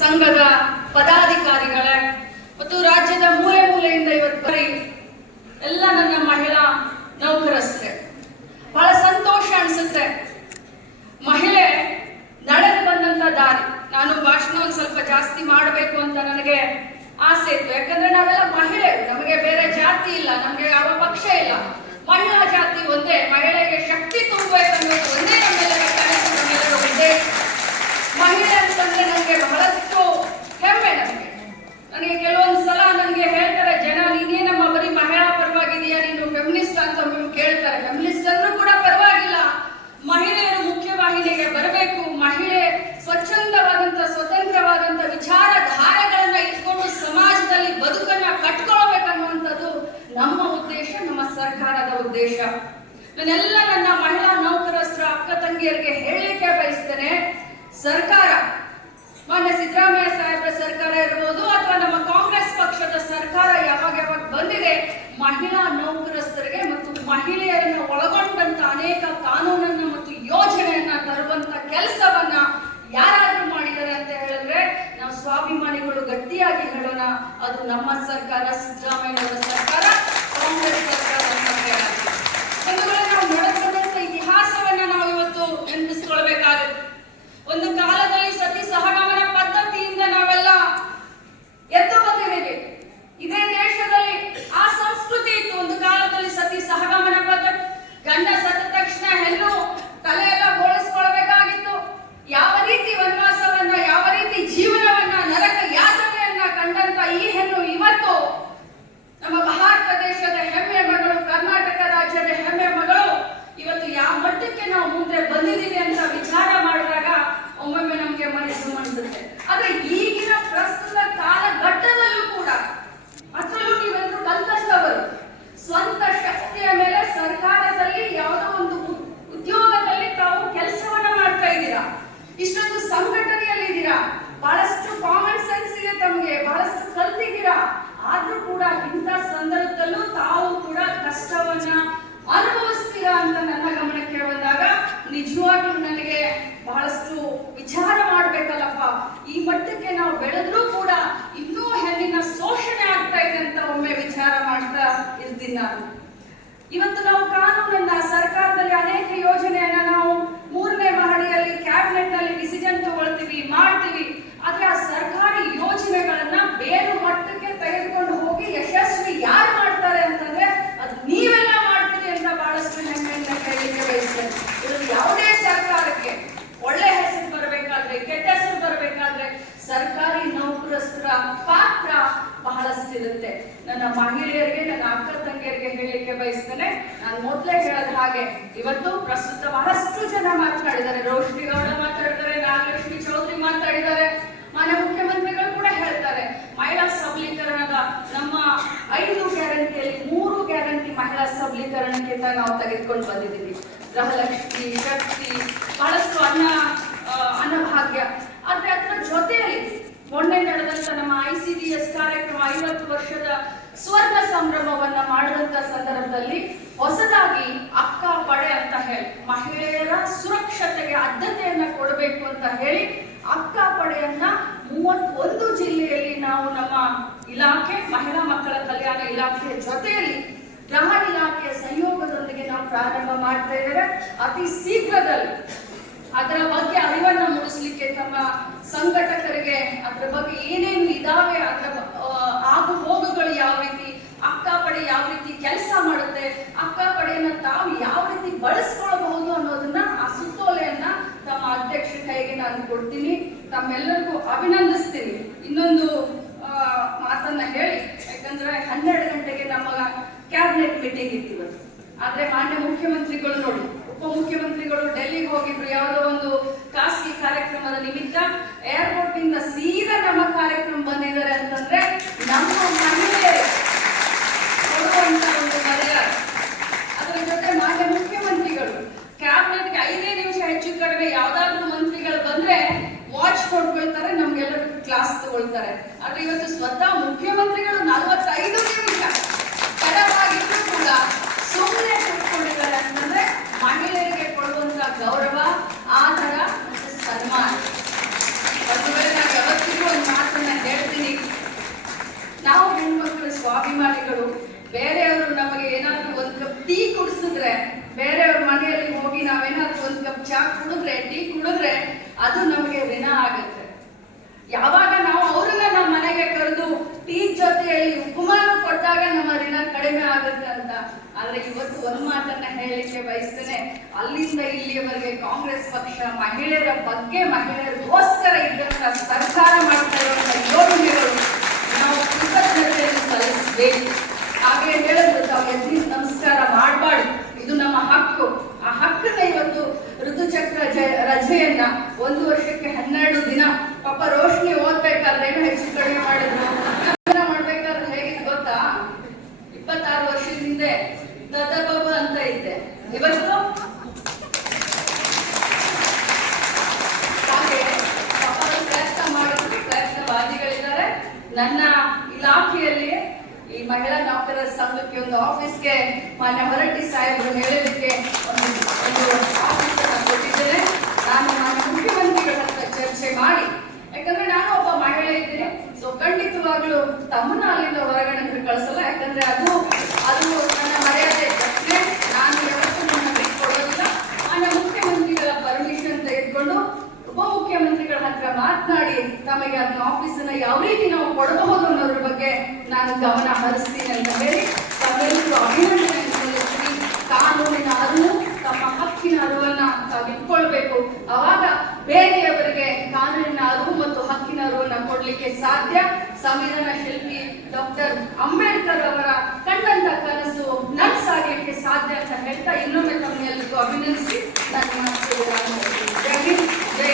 ಸಂಘದ ಪದಾಧಿಕಾರಿಗಳೇ ಮತ್ತು ರಾಜ್ಯದ ಮೂಲೆ ಮೂಲೆಯಿಂದ ಇವತ್ತು ಬರೀ ಎಲ್ಲ ನನ್ನ ಮಹಿಳಾ ನೌಕರಸ್ಥೆ ಬಹಳ ಸಂತೋಷ ಅನ್ಸುತ್ತೆ ಮಹಿಳೆ ನಡೆದು ಬಂದಂತ ದಾರಿ ನಾನು ಭಾಷಣ ಒಂದು ಸ್ವಲ್ಪ ಜಾಸ್ತಿ ಮಾಡಬೇಕು ಅಂತ ನನಗೆ ಆಸೆ ಇತ್ತು ಯಾಕಂದ್ರೆ ನಾವೆಲ್ಲ ಮಹಿಳೆ ನಮಗೆ ಬೇರೆ ಜಾತಿ ಇಲ್ಲ ನಮಗೆ ಯಾವ ಪಕ್ಷ ಇಲ್ಲ ಮಹಿಳಾ ಜಾತಿ ಒಂದೇ ಮಹಿಳೆಗೆ ಶಕ್ತಿ ತುಂಬಬೇಕನ್ನೋದು ಒಂದೇ ನಮ್ಮೆಲ್ಲರ ಕನಸು ನಮ್ಮೆಲ್ಲರ ಉದ್ದೇಶ ಮಹಿಳೆ ಅಂತಂದ್ರೆ ನನಗೆ ಬಹಳಷ್ಟು ಹೆಮ್ಮೆ ನನಗೆ ನನಗೆ ಕೆಲವೊಂದು ಸಲ ನನಗೆ ಹೇಳ್ತಾರೆ ಜನ ನೀನೇನಮ್ಮ ಬರೀ ಮಹಿಳಾ ಪರವಾಗಿದೆಯಾ ನೀನು ಫೆಮಿನಿಸ್ಟ್ ಅಂತ ಒಮ್ಮೊಮ್ಮೆ ಕೇಳ್ತಾರೆ ಫೆಮಿನಿಸ್ಟ್ ಅಂದ್ರೂ ಕೂಡ ಪರವಾಗಿಲ್ಲ ಮಹಿಳೆಯರು ಮುಖ್ಯವಾಹಿನಿಗೆ ಬರಬೇಕು ಮಹಿಳೆ ಸ್ವಚ್ಛಂದವಾದಂತ ಸ್ವತಂತ್ರವಾದಂತ ವಿಚಾರಧಾರೆಗಳನ್ನ ಇಟ್ಕೊಂಡು ಸಮಾಜದಲ್ಲಿ ಬದುಕನ್ನ ಕಟ್ಕೊಳ್ಬೇಕನ್ನುವಂಥದ್ದು ನಮ್ಮ ಉದ್ದೇಶ ನಮ್ಮ ಸರ್ಕಾರದ ಉದ್ದೇಶ ನಾನೆಲ್ಲ ನನ್ನ ಮಹಿಳಾ ನೌಕರಸ್ತ್ರ ಅಕ್ಕ ತಂಗಿಯರಿಗೆ ಹೇಳಲಿಕ್ಕೆ ಬಯಸ್ತೇನೆ ಸರ್ಕಾರ, ಮಾನ್ಯ ಸಿದ್ದರಾಮಯ್ಯ ಸಾಹೇಬ್ರ ಸರ್ಕಾರ ಇರ್ಬೋದು ಅಥವಾ ನಮ್ಮ ಕಾಂಗ್ರೆಸ್ ಪಕ್ಷದ ಸರ್ಕಾರ ಯಾವಾಗ ಯಾವಾಗ ಬಂದಿದೆ, ಮಹಿಳಾ ನೌಕರಸ್ಥರಿಗೆ ಮತ್ತು ಮಹಿಳೆಯರನ್ನು ಒಳಗೊಂಡಂತ ಅನೇಕ ಕಾನೂನನ್ನ ಮತ್ತು ಯೋಜನೆಯನ್ನ ತರುವಂತ ಕೆಲಸವನ್ನ ಯಾರಾದ್ರೂ ಮಾಡಿದ್ದಾರೆ ಅಂತ ಹೇಳಿದ್ರೆ ನಾವು ಸ್ವಾಭಿಮಾನಿಗಳು ಗಟ್ಟಿಯಾಗಿ ಹೇಳೋಣ, ಅದು ನಮ್ಮ ಸರ್ಕಾರ ಸಿದ್ದರಾಮಯ್ಯ ಸರ್ಕಾರ, ಕಾಂಗ್ರೆಸ್ ಸರ್ಕಾರ. എന്ന് ನಾವು ಮುಂದೆ ಬಂದಿದ್ದೀವಿ ಅಂತ ವಿಚಾರ ಮಾಡಿದಾಗ ಒಮ್ಮೊಮ್ಮೆ ನಮಗೆ ಮನಸ್ಸು ಅನಿಸುತ್ತೆ ಆದ್ರೆ ಈಗಿನ ಪ್ರಸ್ತುತ ಕಾಲಘಟ್ಟದಲ್ಲೂ ಕೂಡ ಅದರಲ್ಲೂ ನೀವೆಲ್ಲರೂ ಕಲ್ತಷ್ಟವರು ಸ್ವಂತ ಶಕ್ತಿಯ ಮೇಲೆ ಸರ್ಕಾರದಲ್ಲಿ ಯಾವುದೋ ಒಂದು ಉ- ಉದ್ಯೋಗದಲ್ಲಿ ತಾವು ಕೆಲಸವನ್ನ ಮಾಡ್ತಾ ಇದ್ದೀರಾ ಇಷ್ಟೊಂದು ಸಂಘಟನೆಯಲ್ಲಿ ಇದ್ದೀರಾ ಬಹಳಷ್ಟು ಕಾಮನ್ ಸೆನ್ಸ್ ಇದೆ ತಮಗೆ ಬಹಳಷ್ಟು ಕಲ್ತಿದ್ದೀರಾ ಆದ್ರೂ ಕೂಡ ಇಂಥ ಸಂದರ್ಭದಲ್ಲೂ ತಾವು ಕೂಡ ಕಷ್ಟವನ್ನ ಅನುಭವಿಸ್ತೀರಾ ಅಂತ ನನ್ನ ಗಮನಕ್ಕೆ ಬಂದಾಗ ನಿಜವಾಗ್ಲೂ ನನಗೆ ಬಹಳಷ್ಟು ವಿಚಾರ ಮಾಡ್ಬೇಕಲ್ಲಪ್ಪ. ಈ ಮಟ್ಟಕ್ಕೆ ನಾವು ಬೆಳೆದ್ರೂ ಕೂಡ ಇನ್ನೂ ಹೆಣ್ಣಿನ ಶೋಷಣೆ ಆಗ್ತಾ ಇದೆ ಅಂತ ಒಮ್ಮೆ ವಿಚಾರ ಮಾಡ್ತಾ ಇರ್ತೀನಿ ನಾನು. ಇವತ್ತು ನಾವು ಕಾನೂನನ್ನ, ಸರ್ಕಾರದಲ್ಲಿ ಅನೇಕ ಯೋಜನೆಯನ್ನ ನಾವು ಮೂರನೇ ಮಹಡಿಯಲ್ಲಿ ಕ್ಯಾಬಿನೆಟ್ನಲ್ಲಿ ಡಿಸಿಷನ್ ತಗೊಳ್ತೀವಿ, ಮಾಡ್ತೀವಿ. ಆದ್ರೆ ಆ ಸರ್ಕಾರಿ ಯೋಜನೆಗಳನ್ನ ಬೇರೆ ಮಟ್ಟಕ್ಕೆ ತೆಗೆದುಕೊಂಡು ಹೋಗಿ ಯಶಸ್ವಿ ಯಾರು ಮಾಡ್ತಾರೆ ಅಂತಂದ್ರೆ ಅದು ನೀವೆಲ್ಲ ಮಾಡ್ತೀರಿ ಅಂತ ಬಹಳಷ್ಟು ಹೆಮ್ಮೆಯಿಂದ ಕೇಳಲಿಕ್ಕೆ ಬಯಸ್ತೇನೆ. ಯಾವುದೇ ನನ್ನ ಮಹಿಳೆಯರಿಗೆ, ನನ್ನ ಅಕ್ಕ ತಂಗಿಯರಿಗೆ ಹೇಳಲಿಕ್ಕೆ ಬಯಸ್ತೇನೆ. ನಾನು ಮೊದಲೇ ಹೇಳದ ಹಾಗೆ ಇವತ್ತು ಪ್ರಸ್ತುತ ಬಹಳಷ್ಟು ಜನ ಮಾತನಾಡಿದ್ದಾರೆ ರೋಶ್ನಿ ಗೌಡ ಮಾತಾಡಿದ್ದಾರೆ ನಾಗಲಕ್ಷ್ಮಿ ಚೌಧರಿ ಮಾತಾಡಿದ್ದಾರೆ. ಮಾನ್ಯ ಮುಖ್ಯಮಂತ್ರಿಗಳು ಕೂಡ ಹೇಳ್ತಾರೆ, ಮಹಿಳಾ ಸಬಲೀಕರಣದ ನಮ್ಮ ಐದು ಗ್ಯಾರಂಟಿಯಲ್ಲಿ ಮೂರು ಗ್ಯಾರಂಟಿ ಮಹಿಳಾ ಸಬಲೀಕರಣಕ್ಕೆ ನಾವು ತೆಗೆದುಕೊಂಡು ಬಂದಿದ್ದೀವಿ. ಗೃಹಲಕ್ಷ್ಮಿ, ಶಕ್ತಿ, ಬಹಳಷ್ಟು ಅನ್ನ ಆ, ಅನ್ನಭಾಗ್ಯ ಆದ್ರೆ ಅದರ ಜೊತೆಯಲ್ಲಿ ಮೊನ್ನೆ ನಡೆದಂತ ನಮ್ಮ ಐ ಸಿ ಡಿ ಎಸ್ ಕಾರ್ಯಕ್ರಮ ಐವತ್ತು ವರ್ಷದ ಸ್ವರ್ಣ ಸಂಭ್ರಮವನ್ನ ಮಾಡಿದಂತ ಸಂದರ್ಭದಲ್ಲಿ ಹೊಸದಾಗಿ ಅಕ್ಕ ಪಡೆ ಅಂತ ಹೇಳಿ ಮಹಿಳೆಯರ ಸುರಕ್ಷತೆಗೆ ಆದ್ಯತೆಯನ್ನ ಕೊಡಬೇಕು ಅಂತ ಹೇಳಿ ಅಕ್ಕ ಪಡೆಯನ್ನ ಮೂವತ್ತೊಂದು ಜಿಲ್ಲೆಯಲ್ಲಿ ನಾವು ನಮ್ಮ ಇಲಾಖೆ, ಮಹಿಳಾ ಮಕ್ಕಳ ಕಲ್ಯಾಣ ಇಲಾಖೆಯ ಜೊತೆಯಲ್ಲಿ ಗೃಹ ಇಲಾಖೆಯ ಸಂಯೋಗದೊಂದಿಗೆ ನಾವು ಪ್ರಾರಂಭ ಮಾಡ್ತಾ ಇದ್ದೇವೆ. ಅತಿ ಶೀಘ್ರದಲ್ಲಿ ಅದರ ಬಗ್ಗೆ ಅರಿವನ್ನ ಮೂಡಿಸ್ಲಿಕ್ಕೆ ತಮ್ಮ ಸಂಘಟಕರಿಗೆ ಅದರ ಬಗ್ಗೆ ಏನೇನು ಇದಾವೆ, ಅದರ ಆಗು ಹೋಗುಗಳು ಯಾವ ರೀತಿ, ಅಕ್ಕ ಪಡೆ ಯಾವ ರೀತಿ ಕೆಲಸ ಮಾಡುತ್ತೆ, ಅಕ್ಕ ಪಡೆಯನ್ನ ತಾವು ಯಾವ ರೀತಿ ಬಳಸ್ಕೊಳ್ಬಹುದು ಅನ್ನೋದನ್ನ ಆ ಸುತ್ತೋಲೆಯನ್ನ ತಮ್ಮ ಅಧ್ಯಕ್ಷ ಕೈಗೆ ನಾನು ಕೊಡ್ತೀನಿ. ತಮ್ಮೆಲ್ಲರಿಗೂ ಅಭಿನಂದಿಸ್ತೀನಿ. ಇನ್ನೊಂದು ಮಾತನ್ನ ಹೇಳಿ, ಯಾಕಂದ್ರೆ ಹನ್ನೆರಡು ಗಂಟೆಗೆ ನಮ್ಮ ಕ್ಯಾಬಿನೆಟ್ ಮೀಟಿಂಗ್ ಇತ್ತು ಇವತ್ತು. ಆದ್ರೆ ಮಾನ್ಯ ಮುಖ್ಯಮಂತ್ರಿಗಳು ನೋಡಿ, ಉಪಮುಖ್ಯಮಂತ್ರಿಗಳು ಡೆಲ್ಲಿಗೆ ಹೋಗಿದ್ರು, ಯಾವುದೋ ಒಂದು ಖಾಸಗಿ ಕಾರ್ಯಕ್ರಮದ ನಿಮಿತ್ತ ಏರ್ಪೋರ್ಟ್ ಇಂದ ಸೀದಾ ನಮ್ಮ ಕಾರ್ಯಕ್ರಮ ಬಂದಿದ್ದಾರೆ ಅಂತಂದ್ರೆ ನಮ್ಮ ಮಹಿಳೆಯರು ಕೊಡುವಂತ ಒಂದು ಮರ್ಯಾದೆ ಅದರ ಜೊತೆ ಮಾನ್ಯ ಮುಖ್ಯಮಂತ್ರಿಗಳು, ಕ್ಯಾಬಿನೆಟ್ಗೆ ಐದೇ ನಿಮಿಷ ಹೆಚ್ಚು ಕಡಿಮೆ ಯಾವ್ದಾದ್ರು ಮಂತ್ರಿಗಳು ಬಂದ್ರೆ ವಾಚ್ ಕೊಡ್ಕೊಳ್ತಾರೆ ನಮ್ಗೆಲ್ಲರಿಗೂ ಕ್ಲಾಸ್ ತಗೊಳ್ತಾರೆ. ಆದ್ರೆ ಇವತ್ತು ಸ್ವತಃ ಮುಖ್ಯಮಂತ್ರಿಗಳು ನಲವತ್ತೈದು ನಿಮಿಷ ತಡವಾಗಿದ್ರು ಕೂಡ ಸುಮ್ಮನೆ ಕೂತ್ಕೊಂಡಿದ್ದಾರೆ ಅಂತಂದ್ರೆ ಮಹಿಳೆಯರಿಗೆ ಕೊಡುವಂತ ಗೌರವ ಆದರ ಮತ್ತು ಸನ್ಮಾನ ಒಂದು ವೇಳೆ ನಾವು ಯಾವತ್ತಿಗೂ ಕುಡಿದ್ರೆ ಟೀ ಕುಡಿದ್ರೆ ಅದು ನಮಗೆ ಋಣ ಆಗುತ್ತೆ. ಯಾವಾಗ ನಾವು ಅವ್ರನ್ನ ನಮ್ಮ ಮನೆಗೆ ಕರೆದು ಟೀ ಜೊತೆಯಲ್ಲಿ ಉಪಮಾನ ಕೊಟ್ಟಾಗ ನಮ್ಮ ಋಣ ಕಡಿಮೆ ಆಗುತ್ತೆ ಅಂತ. ಆದ್ರೆ ಇವತ್ತು ಒಂದು ಮಾತನ್ನ ಹೇಳಲಿಕ್ಕೆ ಬಯಸ್ತೇನೆ. ಅಲ್ಲಿಂದ ಇಲ್ಲಿಯವರೆಗೆ ಕಾಂಗ್ರೆಸ್ ಪಕ್ಷ ಮಹಿಳೆಯರ ಬಗ್ಗೆ ಮಹಿಳೆಯರಿಗೋಸ್ಕರ ಇದ್ದಂತ ಸರ್ಕಾರ ಮಾಡ್ತಾ ಇರುವಂತಹ ಯೋಜನೆಗಳು ನಾವು ಕೃತಜ್ಞತೆಯನ್ನು ಸಲ್ಲಿಸಬೇಕು. ಹಾಗೆ ಹೇಳಿದ್ರು ತಾವು ಎದ್ರಿ ನಮಸ್ಕಾರ ಮಾಡಬಾರ್ದು ಇದು ನಮ್ಮ ಹಕ್ಕು ಆ ಹಕ್ಕನ್ನ ಇವತ್ತು ಋತುಚಕ್ರ ಜ- ರಜೆಯನ್ನ ಒಂದು ವರ್ಷಕ್ಕೆ ಹನ್ನೆರಡು ದಿನ. ಪಾಪ ರೋಶ್ನಿ ಓದ್ಬೇಕಾದ್ರೆ ಏನು ಹೆಚ್ಚು ಕಡಿಮೆ ಮಾಡಿದ್ರು. ಮಾಡ್ಬೇಕಾದ್ರೆ ಹೇಗಿದ್ ಗೊತ್ತಾ? ಇಪ್ಪತ್ತಾರು ವರ್ಷದ ಹಿಂದೆ ದದಬಬ ಅಂತ ಇದ್ದೆ. ಇವತ್ತು? ಹಾಗೆ ಪ್ರಯತ್ನ ನನ್ನ ಇಲಾಖೆಯಲ್ಲಿ ಈ ಮಹಿಳಾ ನೌಕರರ ಸಂಘಕ್ಕೆ ಒಂದು ಆಫೀಸ್ಗೆ ಮಾನ್ಯ ಹೊರಟ್ಟಿ ಸಾಹೇಬರು ಹೇಳಲಿಕ್ಕೆ ಒಂದು ಆಫೀಸ್ ಕೊಟ್ಟಿದ್ದೇನೆ. ನಾನು ನಾನು ಮುಖ್ಯಮಂತ್ರಿಗಳ ಹತ್ರ ಚರ್ಚೆ ಮಾಡಿ. ಯಾಕಂದ್ರೆ ನಾನು ಒಬ್ಬ ಮಹಿಳೆ ಇದ್ದೀನಿ. ಸೊ ಖಂಡಿತವಾಗ್ಲೂ ತಮ್ಮನ್ನ ಅಲ್ಲಿಂದ ಹೊರಗಡೆ ಕಳಿಸಲ್ಲ. ಯಾಕಂದ್ರೆ ಅದು ಅದು ನನ್ನ ಮರ್ಯಾದೆ ಪ್ರಶ್ನೆ ನಾನು ಯಾವತ್ತೂ ನನ್ನ ಬಿಟ್ಕೊಡೋದಿಲ್ಲ ಮಾನ್ಯ ಮುಖ್ಯಮಂತ್ರಿಗಳ ಪರ್ಮಿಷನ್ ತೆಗೆದುಕೊಂಡು ಉಪಮುಖ್ಯಮಂತ್ರಿಗಳ ಹತ್ರ ಮಾತನಾಡಿ ತಮಗೆ ಅದನ್ನ ಆಫೀಸ್ ಅನ್ನ ಯಾವ ರೀತಿ ನಾವು ಕೊಡಬಹುದು ಅನ್ನೋದ್ರ ಬಗ್ಗೆ ನಾನು ಗಮನ ಹರಿಸ್ತೀನಿ ಅಂತ ಹೇಳಿ ತಮ್ಮೆಲ್ಲರಿಗೂ ಅಭಿನಂದನೆ ಕಾನೂನಿನ ಅರಿವು, ತಮ್ಮ ಹಕ್ಕಿನ ಅರಿವನ್ನ ತಾವು ಅವಾಗ ಬೇರೆಯವರಿಗೆ ಕಾನೂನಿನ ಅರಿವು ಮತ್ತು ಹಕ್ಕಿನ ಅರಿವನ್ನ ಕೊಡ್ಲಿಕ್ಕೆ ಸಾಧ್ಯ. ಸಂವಿಧಾನ ಶಿಲ್ಪಿ ಡಾಕ್ಟರ್ ಅಂಬೇಡ್ಕರ್ ಅವರ ಕಂಡಂತ ಕನಸು ನನ್ಸಾಗ್ಲಿಕ್ಕೆ ಸಾಧ್ಯ ಅಂತ ಹೇಳ್ತಾ ಇನ್ನೊಮ್ಮೆ ತಮ್ಮೆಲ್ಲರಿಗೂ ಅಭಿನಂದಿಸಿ. ನನ್ನ